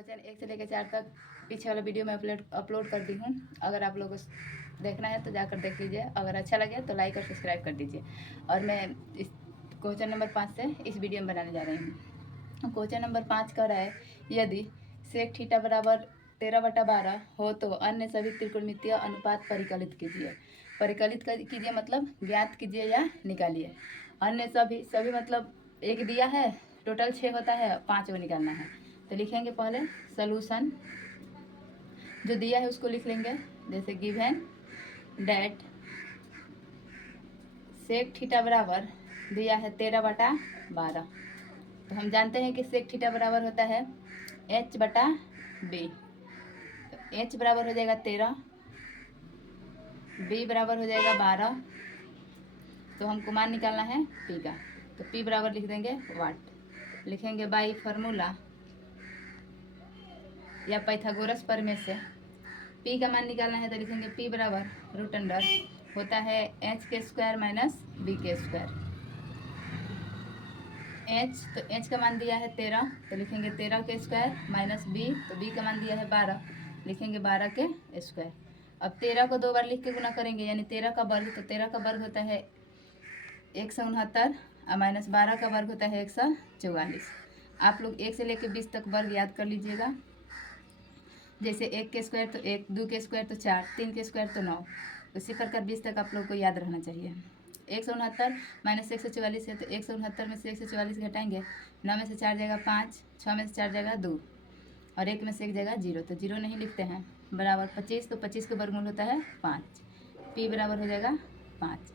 Question 1 से लेकर 4 तक पीछे वाला वीडियो में अपलोड कर दी हूँ। अगर आप लोगों को देखना है तो जाकर देख लीजिए। अगर अच्छा लगे तो लाइक और सब्सक्राइब कर दीजिए। और मैं इस क्वेश्चन नंबर 5 से इस वीडियो में बनाने जा रही हूँ। क्वेश्चन नंबर 5 कह रहा है, यदि सेक थीटा बराबर 13/12 हो तो अन्य सभी त्रिकोणमितीय अनुपात परिकलित कीजिए। परिकलित कीजिए मतलब ज्ञात कीजिए या निकालिए। अन्य सभी मतलब एक दिया है, टोटल 6 होता है, 5 को निकालना है। तो लिखेंगे पहले सॉल्यूशन, जो दिया है उसको लिख लेंगे। जैसे गिवन डैट सेक थीटा बराबर दिया है 13/12। तो हम जानते हैं कि सेक थीटा बराबर होता है h/b। तो h बराबर हो जाएगा 13, b बराबर हो जाएगा 12। तो हमको मान निकालना है p का। तो p बराबर लिख देंगे वाट। लिखेंगे बाई फार्मूला या पाइथागोरस प्रमेय से p का मान निकालना है। तो लिखेंगे p बराबर रूट अंडर होता है h² माइनस b²। h तो h का मान दिया है 13, तो लिखेंगे 13² माइनस b, तो b का मान दिया है 12, लिखेंगे 12²। अब 13 को 2 बार लिख के गुना करेंगे, यानी 13 का वर्ग। तो 13 का वर्ग होता है 169 और माइनस 12 का वर्ग होता है 144। आप लोग 1 से लेकर 20 तक वर्ग याद कर लीजिएगा। जैसे 1 के स्क्वायर तो 1, 2 के स्क्वायर तो 4, 3 के स्क्वायर तो 9। उसी प्रकार 20 तक आप लोग को याद रहना चाहिए। 169 माइनस 144 है, तो 169 में से 144 घटाएंगे। 9 में से 4 जाएगा 5, 6 में से 4 जाएगा 2 और 1 में से 1 जाएगा 0। तो 0 नहीं लिखते हैं। बराबर 25, तो 25 का वर्गमूल होता है 5। p बराबर हो जाएगा 5।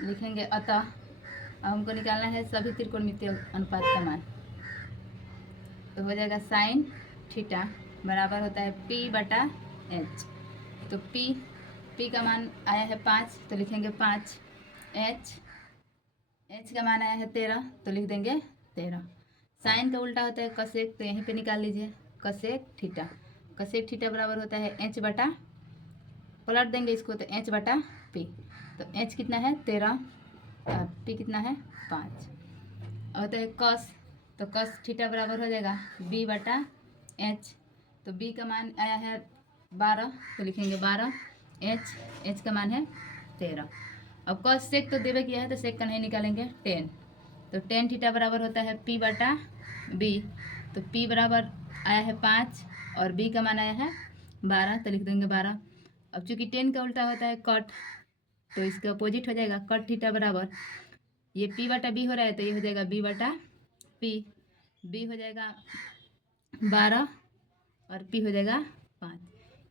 लिखेंगे अतः अब हमको निकालना है सभी त्रिकोणमितीय अनुपात का मान। तो हो जाएगा साइन थीटा बराबर होता है p/h। तो p का मान आया है 5, तो लिखेंगे 5। h का मान आया है 13, तो लिख देंगे 13। साइन का उल्टा होता है कसेक, तो यहीं पे निकाल लीजिए कसेक थीटा। कसेक थीटा बराबर होता है h/ पलट देंगे इसको, तो h/p। तो h कितना है 13 और p कितना है 5। होता है कस, तो कस थीटा बराबर हो जाएगा b/h। तो b का मान आया है 12, तो लिखेंगे 12। h का मान है 13। अब कस सेक तो देवे किया है, तो सेक का नहीं निकालेंगे 10। तो 10 थीटा बराबर होता है p/b। तो p बराबर आया है 5 और b का मान आया है 12, तो लिख देंगे 12। अब चूंकि 10 का उल्टा होता है कट, तो इसका अपोजिट हो जाएगा कट थीटा बराबर, ये p/b हो रहा है तो ये हो जाएगा b/p। b हो जाएगा 12 और p हो जाएगा 5।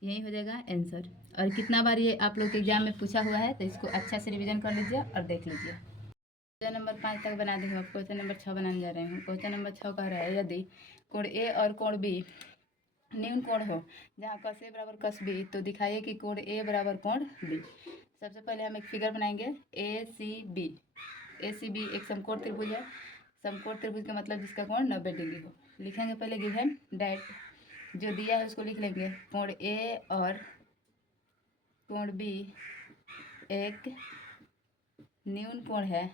यही हो जाएगा आंसर। और कितना बार ये आप लोग के एग्जाम में पूछा हुआ है, तो इसको अच्छा से रिवीजन कर लीजिए और देख लीजिए। क्वेश्चन नंबर 5 तक बना दी हूँ। अब क्वेश्चन नंबर 6 बनाने जा रहे हूँ। क्वेश्चन नंबर 6 कह रहा है, यदि कोण ए और कोण बी न्यून कोण हो जहाँ कस ए बराबर कस बी, तो दिखाइए कि कोण ए बराबर कोण बी। सबसे पहले हम एक फिगर बनाएंगे ACB। ACB एक समकोण त्रिभुज है। समकोण त्रिभुज का मतलब जिसका कोण 90 डिग्री हो। लिखेंगे पहले गिवन डैट, जो दिया है उसको लिख लेंगे। कोण ए और कोण बी एक न्यून कोण है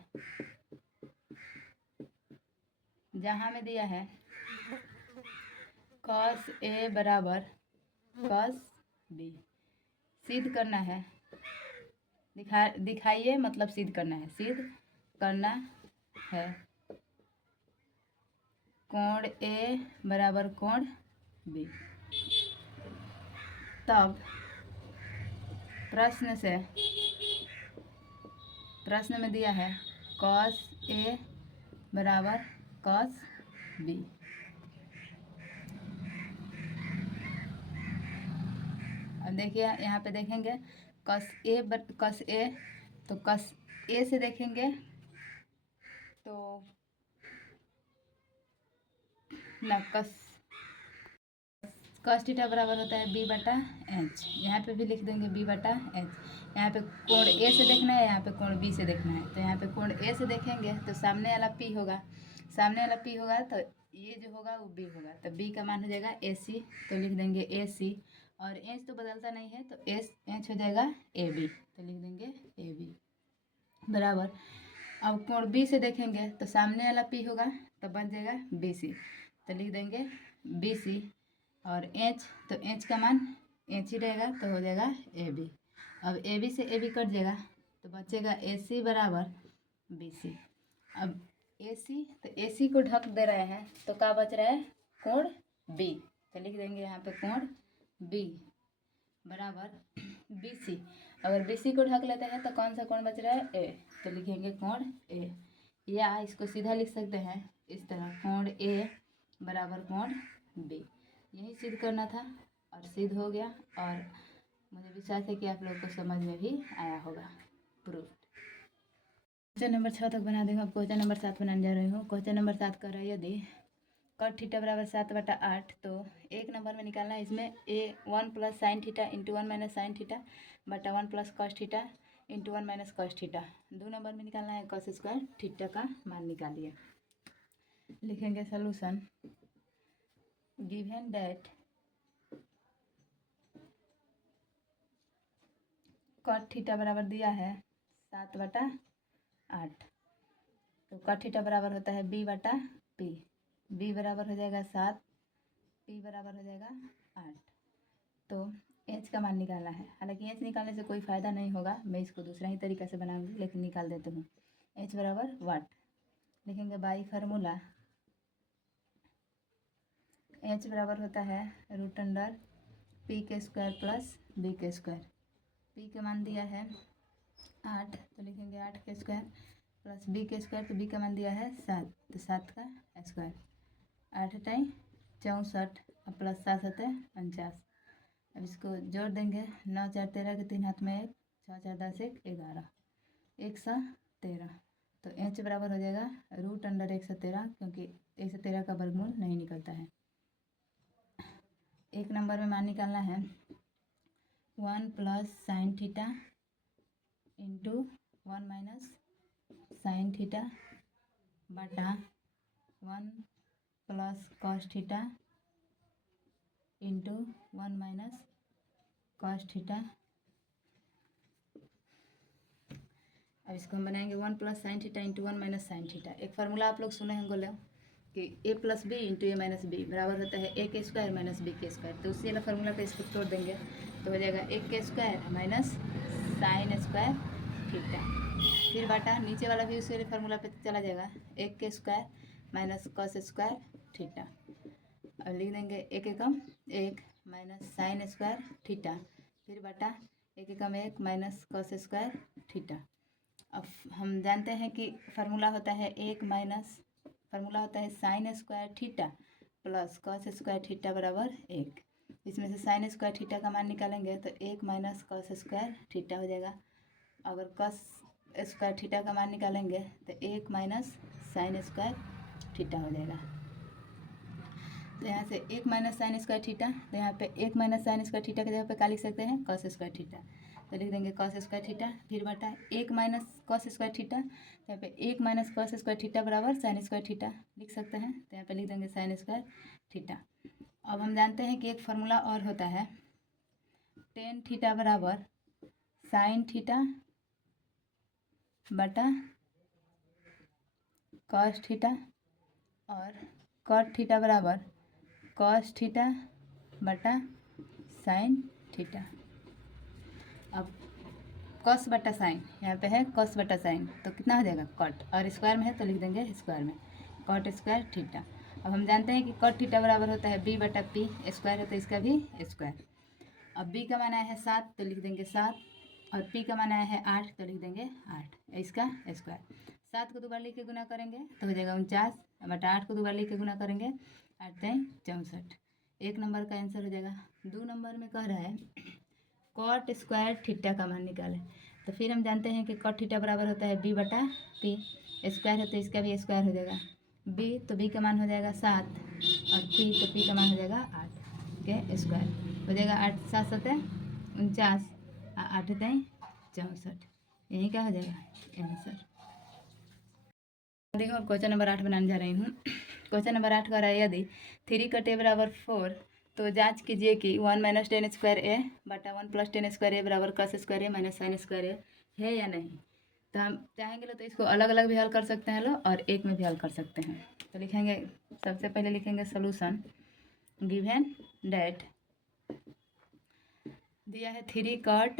जहाँ में दिया है कॉस ए बराबर कॉस बी। सिद्ध करना है, दिखाइए मतलब सिद्ध करना है। सिद्ध करना है कोण ए बराबर कोण बी। तब प्रश्न में दिया है कॉस ए बराबर कॉस बी। अब देखिए यहाँ पे देखेंगे कॉस ए, तो कॉस ए से देखेंगे तो ना कॉस थीटा बराबर होता है b/h। यहाँ पे भी लिख देंगे b/h। यहाँ पे कोण ए से देखना है, यहाँ पे कोण बी से देखना है। तो यहाँ पे कोण ए से देखेंगे तो सामने वाला p होगा, सामने वाला p होगा तो ये जो होगा वो b होगा। तो b का मान हो जाएगा AC, तो लिख देंगे AC। और h तो बदलता नहीं है, तो h हो जाएगा AB, तो लिख देंगे AB बराबर। अब कोण बी से देखेंगे तो सामने वाला p होगा, तो बन जाएगा BC। तो लिख देंगे BC और H, तो H का मान H ही रहेगा तो हो जाएगा AB। अब AB से AB कट जाएगा तो बचेगा AC बराबर BC। अब AC, तो AC को ढक दे रहे हैं तो क्या बच रहा है, कोण B। तो लिख देंगे यहाँ पे कोण B बराबर BC। अगर BC को ढक लेते हैं तो कौन सा कोण बच रहा है, A, तो लिखेंगे कोण A। या इसको सीधा लिख सकते हैं इस तरह, कोण A बराबर कोण B। यही सिद्ध करना था और सिद्ध हो गया, और मुझे विश्वास है कि आप लोग को समझ में भी आया होगा। प्रूफ क्वेश्चन नंबर 6 तक बना देंगे। अब क्वेश्चन नंबर 7 बनाने जा रही हूँ। क्वेश्चन नंबर 7 कर रहा है, यदि कट थीटा बराबर 7/8, तो एक नंबर में निकालना है। इसमें A 1 + sin theta into 1 - sin theta बटा 1 + cos theta into 1 - cos theta. 2 number में निकालना है cos स्क्वायर थीटा का मान निकालिए। लिखेंगे solution, given that cut theta बराबर दिया है 7/8, तो कट थीटा बराबर होता है B/P। B बराबर हो जाएगा 7, P बराबर हो जाएगा 8। तो H का मान निकालना है। हालांकि H निकालने से कोई फ़ायदा नहीं होगा, मैं इसको दूसरा ही तरीका से बनाऊंगी, लेकिन निकाल देती हूँ। H बराबर वाट। लिखेंगे बाई फार्मूला H बराबर होता है √P² प्लस B²। P का मान दिया है 8, तो लिखेंगे 8² प्लस B² तो B का मान दिया है 7, तो 7 का स्क्वायर। 8 टाइम 64 और प्लस 7 7 49। अब इसको जोड़ देंगे, 9 4 13 के 3 हाथ में 1, 6 4 10 1 11, 113। तो H बराबर हो जाएगा √113, क्योंकि 113 का वर्गमूल नहीं निकलता है। एक नंबर में मान निकालना है 1 + sin theta into 1 - sin theta बटा 1 + cos theta into 1 - cos theta. अब इसको हम बनाएंगे 1 + sin theta into 1 - sin theta. एक फार्मूला आप लोग सुने होंगे लोग कि A + B into A - B बराबर होता है A² - B²। तो उसी वाला फार्मूला को इसको तोड़ देंगे तो हो जाएगा A² - sin² थीटा। फिर बाटा नीचे वाला भी उसी वाले फार्मूला पे चला जाएगा, A² - cos² थीटा। अब लिख देंगे 1 एकम 1 - sin² थीटा, फिर बाटा 1 एकम 1 - cos² थीटा। अब हम जानते हैं कि फार्मूला होता है फार्मूला होता है sin² theta plus cos² theta बराबर 1। इसमें से sin² थीटा का मान निकालेंगे तो 1 - cos² थीटा हो जाएगा। अगर cos² थीटा का मान निकालेंगे तो 1 - sin² थीटा हो जाएगा। तो यहाँ से 1 - sin² थीटा, तो यहाँ पे 1 - sin² थीटा की जगह पे क्या लिख सकते हैं, cos² थीटा। तो लिख देंगे cos² थीटा, फिर बटा 1 - cos² थीटा, तो यहाँ पे 1 - cos² थीटा बराबर sin² थीटा लिख सकते हैं। तो यहाँ पे लिख देंगे sin² थीटा। अब हम जानते हैं कि एक फार्मूला और होता है, tan थीटा बराबर sin थीटा बटा cos थीटा, और cot थीटा बराबर cos थीटा बटा sin थीटा। अब cos बटा साइन, यहाँ पे है cos बटा साइन, तो कितना हो जाएगा cot, और स्क्वायर में है तो लिख देंगे स्क्वायर में cot² थीटा। अब हम जानते हैं कि cot थीटा बराबर होता है B/P, स्क्वायर है तो इसका भी स्क्वायर। अब B का मान आया है 7 तो लिख देंगे 7, और P का मान आया है 8 तो लिख देंगे 8, इसका स्क्वायर। 7 को 2 बार लिख के गुना करेंगे तो हो जाएगा 49, बटा 8 को 2 बार लिख के गुना करेंगे 8 टाइम 64। एक नंबर का आंसर हो जाएगा। 2 नंबर में कह रहा है cot² थीटा का मान निकालें, तो फिर हम जानते हैं कि cot थीटा बराबर होता है B/P, स्क्वायर है तो इसका भी स्क्वायर हो जाएगा। B तो B का मान हो जाएगा 7, और P तो P का मान हो जाएगा 8 के स्क्वायर हो जाएगा। 8 7 7 49, 8 टाइम 64, यही क्या हो जाएगा आंसर। देखो अब क्वेश्चन नंबर 8 बनाने जा रही हूँ। क्वेश्चन नंबर 8 का रहा है, यदि 3 का A बराबर 4, तो जांच कीजिए कि 1 - tan² A बटा 1 + tan² A बराबर cos² A - sin² A है या नहीं। तो हम चाहेंगे लो तो इसको अलग अलग भी हल कर सकते हैं लो, और एक में भी हल कर सकते हैं। तो लिखेंगे, सबसे पहले लिखेंगे सोल्यूशन। गिवन डेट दिया है 3 कॉट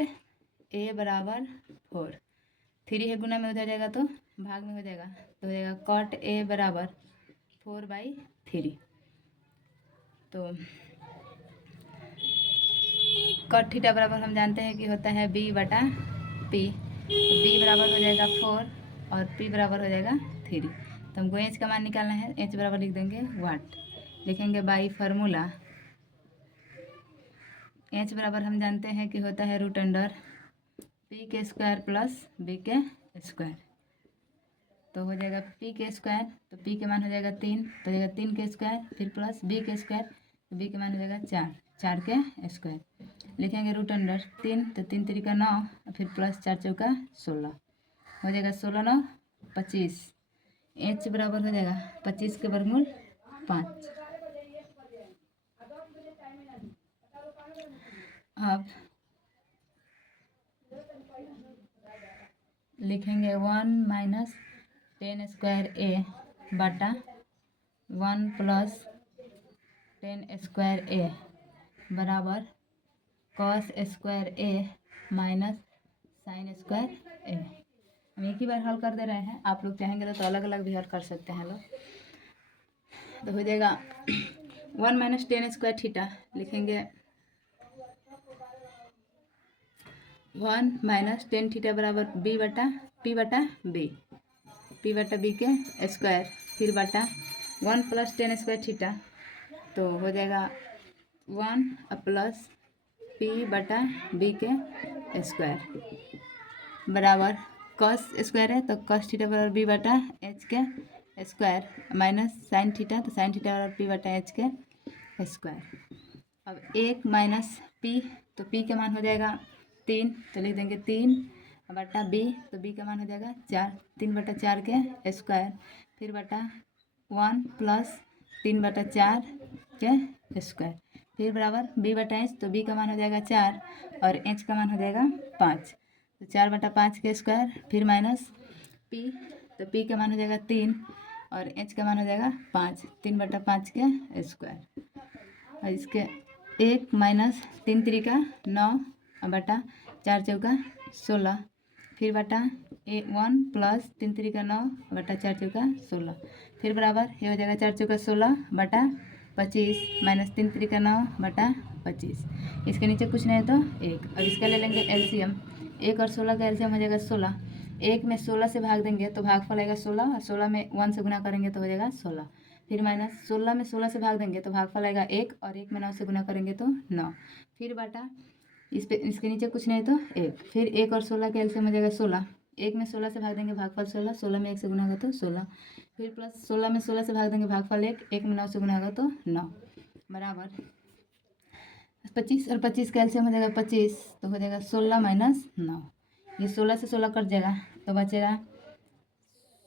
ए बराबर 4। 3 है गुना में हो जाएगा तो भाग में हो जाएगा, तो हो जाएगा कॉट ए बराबर 4/3। तो कॉट थीटा बराबर हम जानते हैं कि होता है b/p। तो b बराबर हो जाएगा 4 और p बराबर हो जाएगा 3। तो हमको h का मान निकालना है। h बराबर लिख देंगे वाट, लिखेंगे बाई फार्मूला h बराबर हम जानते हैं कि होता है √p के स्क्वायर प्लस b के स्क्वायर। तो हो जाएगा p के स्क्वायर, तो p के मान हो जाएगा 3, तो हो जाएगा 3 के स्क्वायर, फिर प्लस b के स्क्वायर, तो b के मान हो जाएगा 4, 4 के स्क्वायर। लिखेंगे √3, तो 3 3 का 9, फिर प्लस 4 चौका 16, हो जाएगा 16 9 25। h बराबर हो जाएगा 25 के वर्गमूल 5। अब लिखेंगे 1 - 10 स्क्वायर ए बटा 1 + 10 स्क्वायर ए बराबर कॉस स्क्वायर ए माइनस साइन स्क्वायर ए। हम एक ही बार हल कर दे रहे हैं, आप लोग चाहेंगे तो अलग अलग भी हल कर सकते हैं लोग। तो हो जाएगा 1 - 10 स्क्वायर थीटा, लिखेंगे 1 - 10 थीटा बराबर p/b के स्क्वायर, फिर बटा 1 + 10 स्क्वायर थीटा, तो हो जाएगा 1 + p/b के स्क्वायर बराबर कॉस स्क्वायर है, तो कॉस थीटा बराबर b/h के स्क्वायर माइनस साइन थीटा, तो साइन थीटा बराबर p/h के स्क्वायर। अब 1 माइनस p, तो p का मान हो जाएगा 3, तो लिख देंगे 3 बटा b, तो b का मान हो जाएगा 4, 3/4 के स्क्वायर, फिर बटा 1 + 3/4 के स्क्वायर, फिर बराबर b/h, तो b का मान हो जाएगा 4 और h का मान हो जाएगा 5, तो 4/5 के स्क्वायर, फिर माइनस p, तो p का मान हो जाएगा 3 और h का मान हो जाएगा 5, 3/5 के स्क्वायर। और इसके 1 - 3 3 का 9 बटा 4 चौका 16, फिर बटा 1 + 3 3 का 9 बटा 4 चौका 16, फिर बराबर ये हो जाएगा 4 चौका 16 बटा 25 माइनस 3 3 का 9 बटा 25। इसके नीचे कुछ नहीं तो 1, और इसका ले लेंगे एलसीएम। 1 और 16 का एलसीएम हो जाएगा 16। 1 में 16 से भाग देंगे तो भागफल आएगा 16, और 16 में 1 से गुना करेंगे तो हो जाएगा 16, फिर माइनस 16 में 16 से भाग देंगे तो भागफल आएगा 1, और 1 में 9 से गुना करेंगे तो 9, फिर बटा इसके नीचे कुछ नहीं तो 1, फिर 1 और 16 का एलसीएम हो जाएगा 16। 1 में 16 से भाग देंगे भागफल 16, 16 में 1 से गुना होगा तो 16, फिर प्लस 16 में 16 से भाग देंगे भागफल 1, 1 में 9 से गुना होगा तो 9 बराबर 25, और 25 का एलसीएम हो जाएगा 25, तो हो जाएगा 16 माइनस 9। ये 16 से 16 कट जाएगा तो बचेगा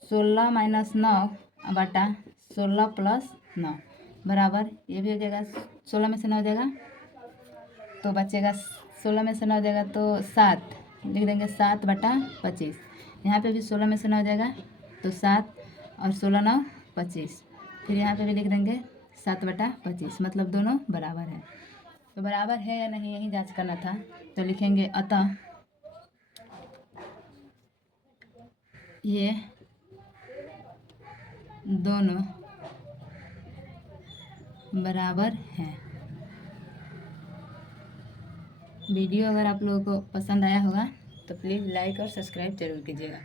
16 माइनस 9 बटा 16 प्लस 9 बराबर, ये भी हो जाएगा 16 में से 9 हो जाएगा तो बचेगा 16 में से 9 हो जाएगा तो 7, लिख देंगे 7/25। यहाँ पे भी 16 में से 9 हो जाएगा तो 7, और 16 9 25, फिर यहाँ पे भी लिख देंगे 7/25, मतलब दोनों बराबर है। तो बराबर है या नहीं यही जांच करना था। तो लिखेंगे अतः ये दोनों बराबर हैं। वीडियो अगर आप लोगों को पसंद आया होगा तो प्लीज़ लाइक और सब्सक्राइब जरूर कीजिएगा।